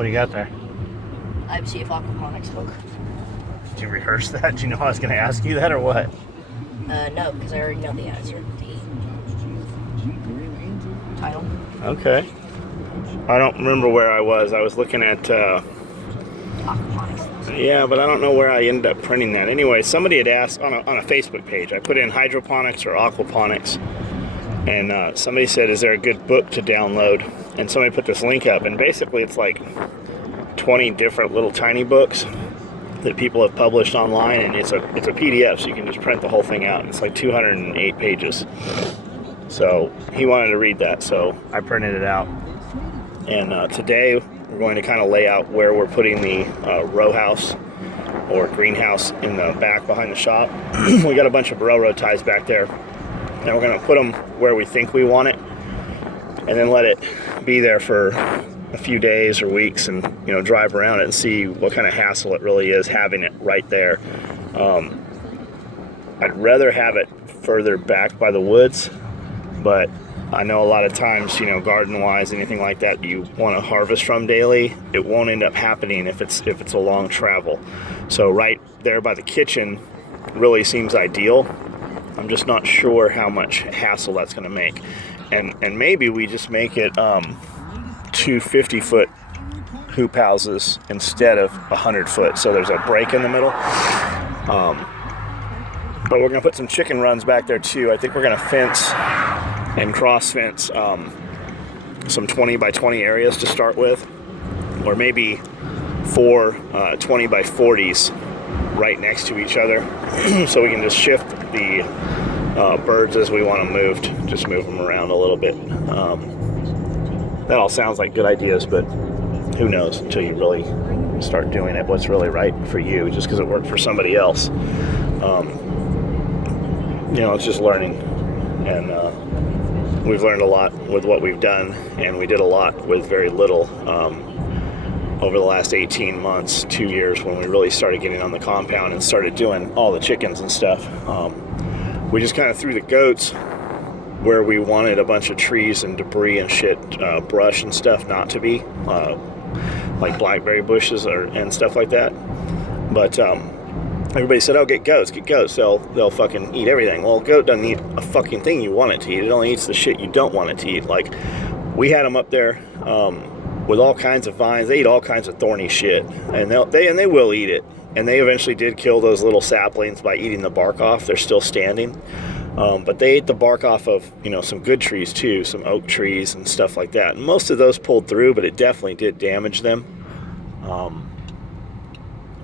What do you got there? IBC of Aquaponics book. Did you rehearse that? Do you know I was going to ask you that or what? No, because I already know the answer. The title. Okay. I don't remember where I was. I was looking at... Aquaponics. Yeah, but I don't know where I ended up printing that. Anyway, somebody had asked on a Facebook page. I put in hydroponics or aquaponics. And somebody said, is there a good book to download? And somebody put this link up. And basically it's like 20 different little tiny books that people have published online, and it's a PDF, so you can just print the whole thing out. It's like 208 pages. So he wanted to read that, so I printed it out. And today we're going to kind of lay out where we're putting the row house or greenhouse in the back behind the shop. We got a bunch of railroad ties back there, and we're going to put them where we think we want it, and then let it be there for a few days or weeks, and drive around it and see what kind of hassle it really is having it right there. I'd rather have it further back by the woods, but I know a lot of times, garden wise, anything like that you want to harvest from daily, it won't end up happening if it's a long travel. So right there by the kitchen really seems ideal. I'm just not sure how much hassle that's going to make, and maybe we just make it 2 50-foot hoop houses instead of 100-foot, so there's a break in the middle. But we're going to put some chicken runs back there too. I think we're going to fence and cross fence some 20 by 20 areas to start with, or maybe 4 20 by 40s right next to each other, so we can just shift the birds as we want them moved, just move them around a little bit. That all sounds like good ideas, but who knows until you really start doing it, what's really right for you. Just because it worked for somebody else, it's just learning. And we've learned a lot with what we've done, and we did a lot with very little over the last 18 months, 2 years, when we really started getting on the compound and started doing all the chickens and stuff. We just kind of threw the goats where we wanted a bunch of trees and debris and shit, brush and stuff not to be, like blackberry bushes and stuff like that. But everybody said, oh, get goats. They'll fucking eat everything. Well, a goat doesn't eat a fucking thing you want it to eat. It only eats the shit you don't want it to eat. Like, we had them up there with all kinds of vines. They eat all kinds of thorny shit, and they will eat it. And they eventually did kill those little saplings by eating the bark off. They're still standing. But they ate the bark off of, some good trees too, some oak trees and stuff like that. And most of those pulled through, but it definitely did damage them. Are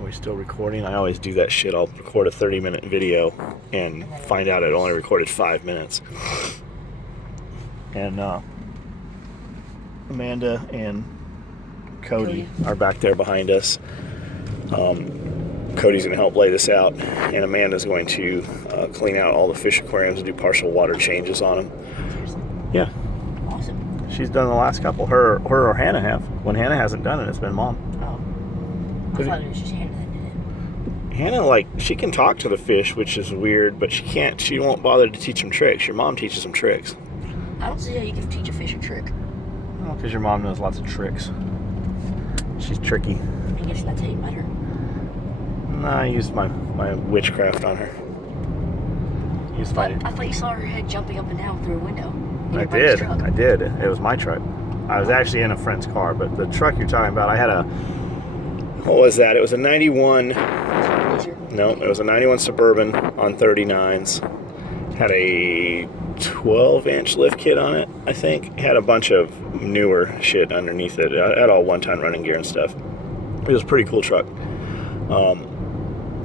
we still recording? I always do that shit. I'll record a 30-minute video and find out it only recorded 5 minutes. And Amanda and Cody are back there behind us. Cody's going to help lay this out, and Amanda's going to clean out all the fish aquariums and do partial water changes on them. Seriously? Yeah. Awesome. She's done the last couple. Her or Hannah have. When Hannah hasn't done it, it's been Mom. Oh. I thought it was just Hannah that did it. Hannah, she can talk to the fish, which is weird, but she won't bother to teach them tricks. Your mom teaches them tricks. I don't see how you can teach a fish a trick. Well, because your mom knows lots of tricks. She's tricky. I guess that's how you met her. No, I used my witchcraft on her. I thought you saw her head jumping up and down through a window. I did. It was my truck. I was actually in a friend's car, but the truck you're talking about, I had what was that? It was a 91. No, it was a 91 Suburban on 39s. Had a 12-inch lift kit on it, I think. Had a bunch of newer shit underneath it. I had all one-ton running gear and stuff. It was a pretty cool truck.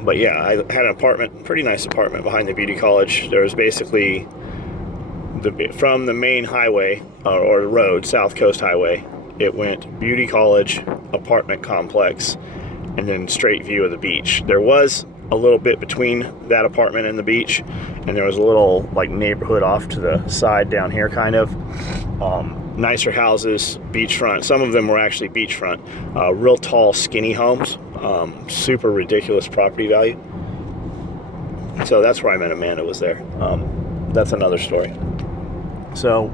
But yeah, I had an apartment, pretty nice apartment behind the beauty college. There was basically from the main highway or road, South Coast Highway, it went beauty college, apartment complex, and then straight view of the beach. There was a little bit between that apartment and the beach, and there was a little neighborhood off to the side down here, kind of. Nicer houses, beachfront. Some of them were actually beachfront. Real tall, skinny homes. Super ridiculous property value. So that's where I met Amanda, was there. That's another story. So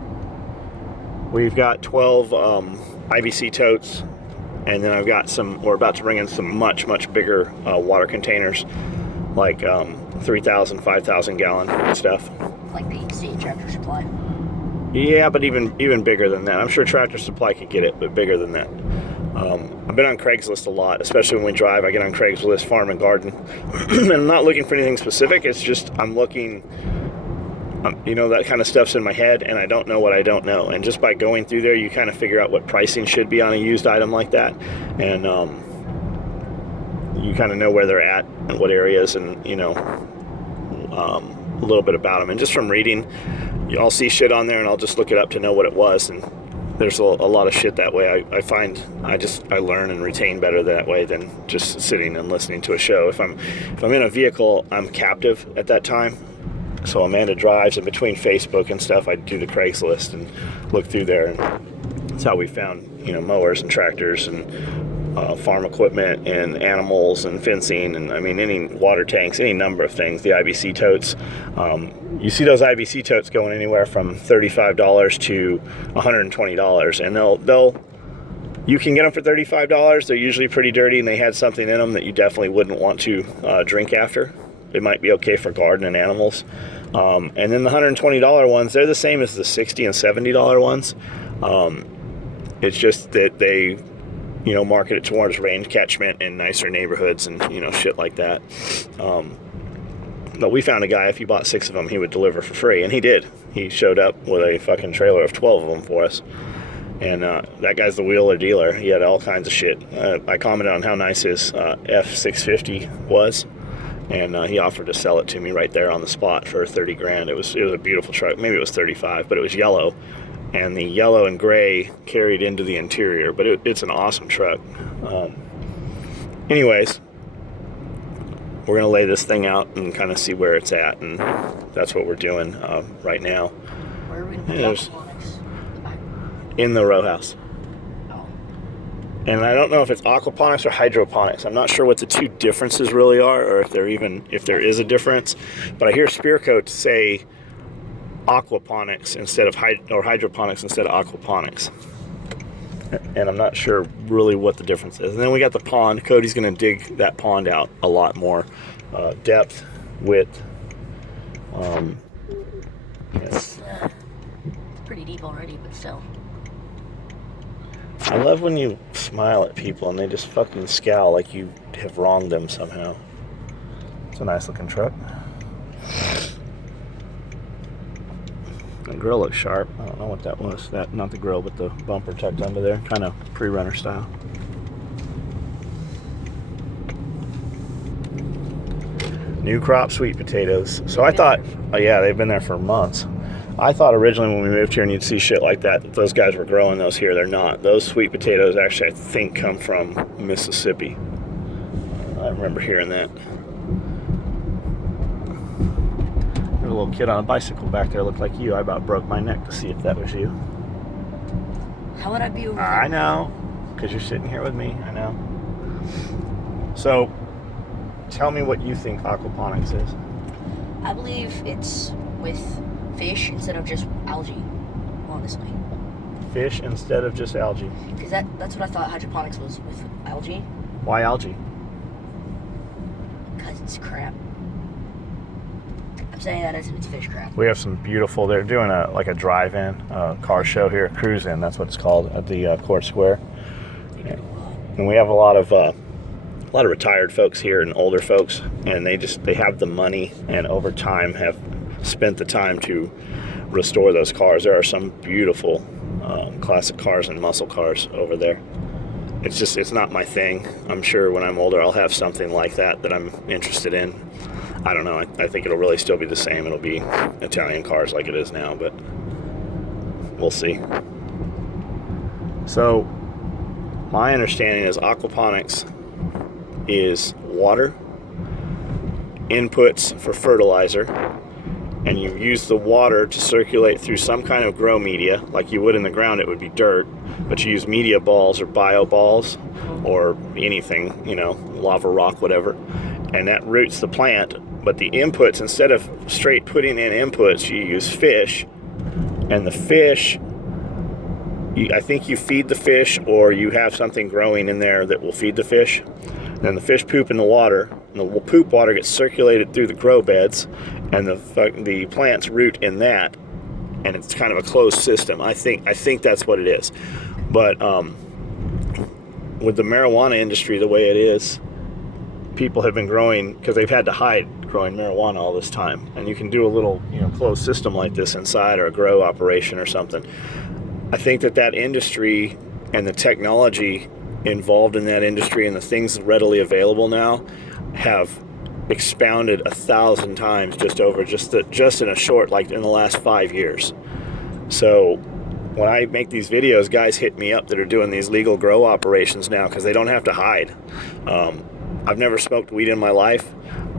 we've got 12 IBC totes And then we're about to bring in some much bigger water containers, like 3,000, 5,000 gallon stuff. Like the state Tractor Supply. Yeah, but even bigger than that. I'm sure Tractor Supply could get it, but bigger than that. I've been on Craigslist a lot, especially when we drive. I get on Craigslist, farm and garden. And I'm not looking for anything specific. It's just I'm looking, that kind of stuff's in my head, and I don't know what I don't know. And just by going through there, you kind of figure out what pricing should be on a used item like that. And you kind of know where they're at and what areas, and, a little bit about them. And just from reading, I'll see shit on there, and I'll just look it up to know what it was. And there's a lot of shit that way. I find I learn and retain better that way than just sitting and listening to a show. If I'm in a vehicle, I'm captive at that time. So Amanda drives, and between Facebook and stuff, I do the Craigslist and look through there. And that's how we found, mowers and tractors and farm equipment and animals and fencing, and any water tanks, any number of things. The IBC totes. You see those IBC totes going anywhere from $35 to $120, and you can get them for $35. They're usually pretty dirty, and they had something in them that you definitely wouldn't want to drink after. It might be okay for garden and animals. And then the $120 ones, they're the same as the $60 and $70 ones. It's just that they market it towards range catchment in nicer neighborhoods and, shit like that. But we found a guy, if you bought 6 of them, he would deliver for free. And he did. He showed up with a fucking trailer of 12 of them for us. And that guy's the wheeler dealer. He had all kinds of shit. I commented on how nice his F650 was. And he offered to sell it to me right there on the spot for $30,000. It was a beautiful truck. Maybe it was 35, but it was yellow. And the yellow and gray carried into the interior, but it's an awesome truck. Anyways, we're going to lay this thing out and kind of see where it's at, and that's what we're doing right now. Where are we going to put aquaponics? In the row house. Oh. And I don't know if it's aquaponics or hydroponics. I'm not sure what the two differences really are, or if there is a difference. But I hear Spearcoat say aquaponics instead of hydroponics instead of aquaponics, and I'm not sure really what the difference is. And then we got the pond. Cody's going to dig that pond out a lot more depth, width. It's pretty deep already, but still. I love when you smile at people and they just fucking scowl like you have wronged them somehow. It's a nice looking truck. The grill looks sharp. I don't know what that was. Not the grill, but the bumper tucked under there. Kind of pre-runner style. New crop sweet potatoes. So I thought, they've been there for months. I thought originally when we moved here and you'd see shit like that those guys were growing those here. They're not. Those sweet potatoes actually, I think, come from Mississippi. I remember hearing that. A little kid on a bicycle back there looked like you. I about broke my neck to see if that was you. How would I be over there? I know, because you're sitting here with me. I know. So, tell me what you think aquaponics is. I believe it's with fish instead of just algae, honestly. Fish instead of just algae? Because that's what I thought hydroponics was, with algae. Why algae? Because it's crap. I'm saying that as if it's fish crap. We have some beautiful, they're doing a drive-in car show here, cruise-in, that's what it's called, at the Court Square. And we have a lot of retired folks here and older folks, and they have the money and over time have spent the time to restore those cars. There are some beautiful classic cars and muscle cars over there. It's not my thing. I'm sure when I'm older I'll have something like that I'm interested in. I don't know. I think it'll really still be the same. It'll be Italian cars like it is now, but we'll see. So my understanding is aquaponics is water, inputs for fertilizer, and you use the water to circulate through some kind of grow media. Like you would in the ground, it would be dirt, but you use media balls or bio balls or anything, lava rock, whatever, and that roots the plant. But the inputs, instead of straight putting in inputs, you use fish, and the fish I think you feed the fish, or you have something growing in there that will feed the fish. Then the fish poop in the water, and the poop water gets circulated through the grow beds, and the plants root in that, and it's kind of a closed system. I think that's what it is. But with the marijuana industry the way it is, people have been growing, because they've had to hide growing marijuana all this time, and you can do a little closed system like this inside, or a grow operation or something. I think that industry and the technology involved in that industry and the things readily available now have expounded 1,000 times just in a short, like in the last 5 years. So when I make these videos, guys hit me up that are doing these legal grow operations now because they don't have to hide. I've never smoked weed in my life.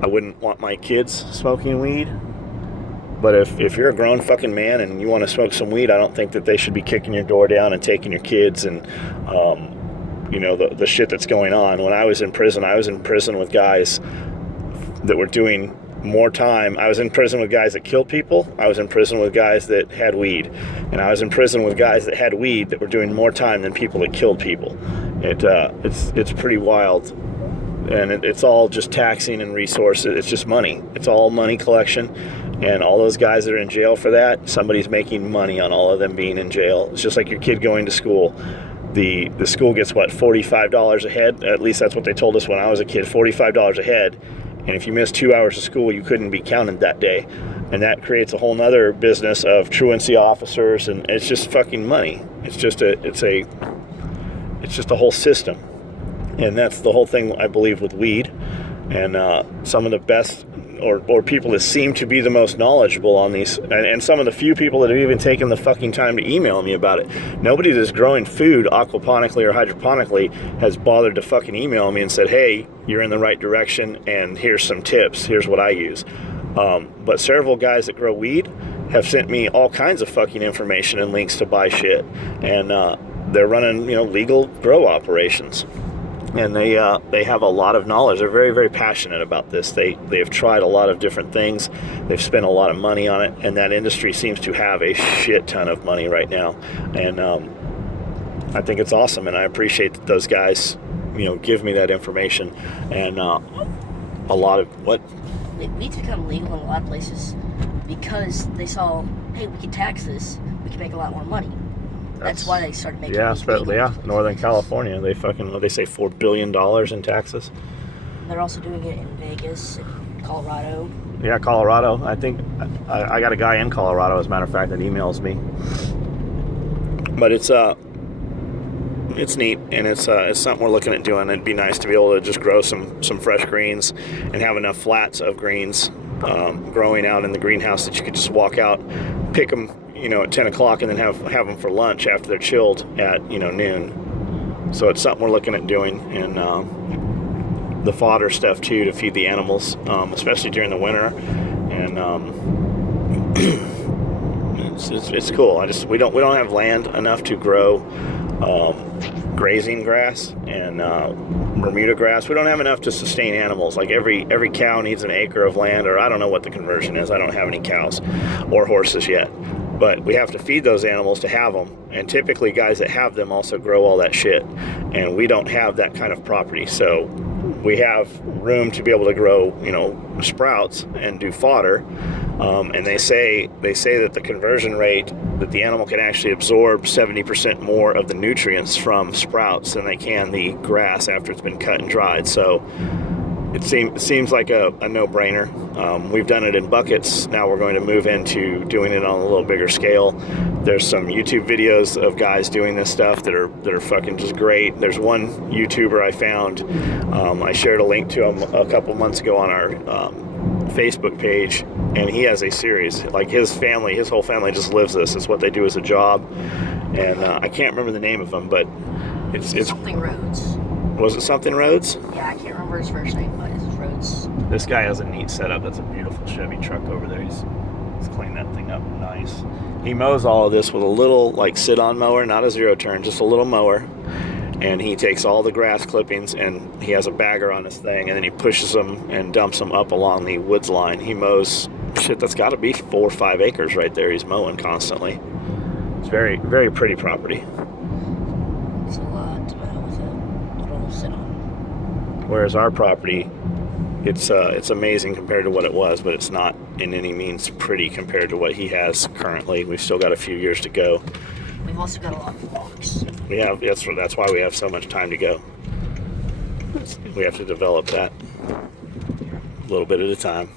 I wouldn't want my kids smoking weed. But if you're a grown fucking man and you want to smoke some weed, I don't think that they should be kicking your door down and taking your kids and the shit that's going on. When I was in prison with guys that were doing more time. I was in prison with guys that killed people. I was in prison with guys that had weed. And I was in prison with guys that had weed that were doing more time than people that killed people. It's pretty wild. And it's all just taxing and resources. It's just money. It's all money collection. And all those guys that are in jail for that, somebody's making money on all of them being in jail. It's just like your kid going to school. The school gets, what, $45 a head? At least that's what they told us when I was a kid, $45 a head. And if you missed 2 hours of school, you couldn't be counted that day. And that creates a whole nother business of truancy officers, and it's just fucking money. It's just a whole system. And that's the whole thing, I believe, with weed. And some of the best or people that seem to be the most knowledgeable on these, and some of the few people that have even taken the fucking time to email me about it. Nobody that's growing food aquaponically or hydroponically has bothered to fucking email me and said, hey, you're in the right direction and here's some tips, here's what I use. But several guys that grow weed have sent me all kinds of fucking information and links to buy shit. And they're running, legal grow operations. And they have a lot of knowledge. They're very, very passionate about this. They have tried a lot of different things. They've spent a lot of money on it, and that industry seems to have a shit ton of money right now. And I think it's awesome, and I appreciate that those guys, give me that information. And a lot of what? Weed's become legal in a lot of places because they saw, hey, we can tax this. We can make a lot more money. That's why they started making it legal. Yeah, Northern California, they say $4 billion in taxes. They're also doing it in Vegas and Colorado. Yeah, Colorado. I think I got a guy in Colorado, as a matter of fact, that emails me. But it's neat, and it's something we're looking at doing. It'd be nice to be able to just grow some fresh greens and have enough flats of greens growing out in the greenhouse that you could just walk out, pick them, at 10 o'clock, and then have them for lunch after they're chilled at, noon. So it's something we're looking at doing. And the fodder stuff, too, to feed the animals, especially during the winter. And it's cool. We don't have land enough to grow grazing grass and Bermuda grass. We don't have enough to sustain animals. Like every cow needs an acre of land, or I don't know what the conversion is. I don't have any cows or horses yet. But we have to feed those animals to have them. And typically guys that have them also grow all that shit. And we don't have that kind of property. So we have room to be able to grow, sprouts and do fodder. And they say that the conversion rate, that the animal can actually absorb 70% more of the nutrients from sprouts than they can the grass after it's been cut and dried. So it seems like a no-brainer. We've done it in buckets. Now we're going to move into doing it on a little bigger scale. There's some YouTube videos of guys doing this stuff that are fucking just great. There's one YouTuber I found. I shared a link to him a couple months ago on our Facebook page, and he has a series. Like his whole family just lives this. It's what they do as a job. And I can't remember the name of him, but it's something Rhodes. Was it something Rhodes? Yeah, I can't remember his first name, but it's Rhodes. This guy has a neat setup. That's a beautiful Chevy truck over there. He's cleaned that thing up nice. He mows all of this with a little, sit-on mower, not a zero-turn, just a little mower. And he takes all the grass clippings, and he has a bagger on his thing, and then he pushes them and dumps them up along the woods line. He mows, that's got to be 4 or 5 acres right there. He's mowing constantly. It's very, very pretty property. It's a lot to matter with it. What it'll sit on. Whereas our property, it's amazing compared to what it was, but it's not in any means pretty compared to what he has currently. We've still got a few years to go. We've also got a lot of rocks. That's why we have so much time to go. We have to develop that a little bit at a time.